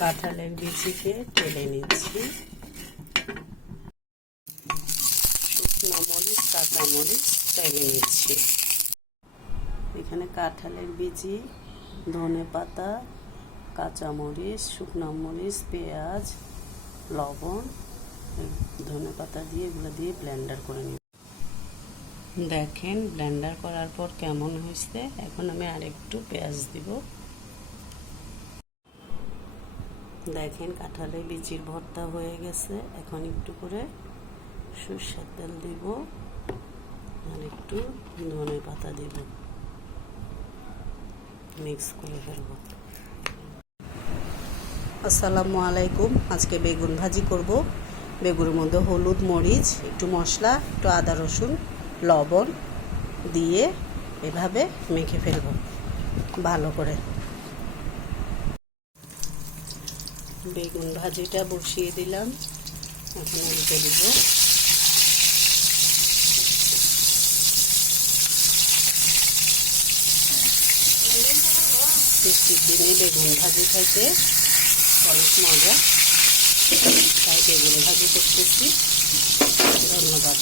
কাঁঠালের বিচিকে টেলে নিচ্ছি। শুকনো মরিচ, কাঁচা মরিচ টেলে নিচ্ছি। এখানে কাঁঠালের বিচি, ধনেপাতা, কাঁচামরিচ, শুকনো মরিচ, পেঁয়াজ, লবণ, ধনেপাতা দিয়ে এগুলো দিয়ে ব্লেন্ডার করে নিই। দেখেন ব্লেন্ডার করার পর কেমন হয়েছে। এখন আমি আরেকটু পেঁয়াজ দিব। দেখেন কাঁঠালের বিচির ভর্তা হয়ে গেছে। এখন একটু করে সরষের তেল দিব আর একটু ধনেপাতা দিব, মিক্স করে ফেলব। আসসালামু আলাইকুম। আজকে বেগুন ভাজি করব। বেগুনের মধ্যে হলুদ, মরিচ, একটু মশলা, একটু আদা রসুন, লবণ দিয়ে এভাবে মেখে ফেলব ভালো করে। বেগুন ভাজিটা বসিয়ে দিলাম, এখন উল্টে দিব। বৃষ্টির দিনে বেগুন ভাজি খাইতে অনেক মজা, তাই বেগুন ভাজি করতেছি। ধন্যবাদ।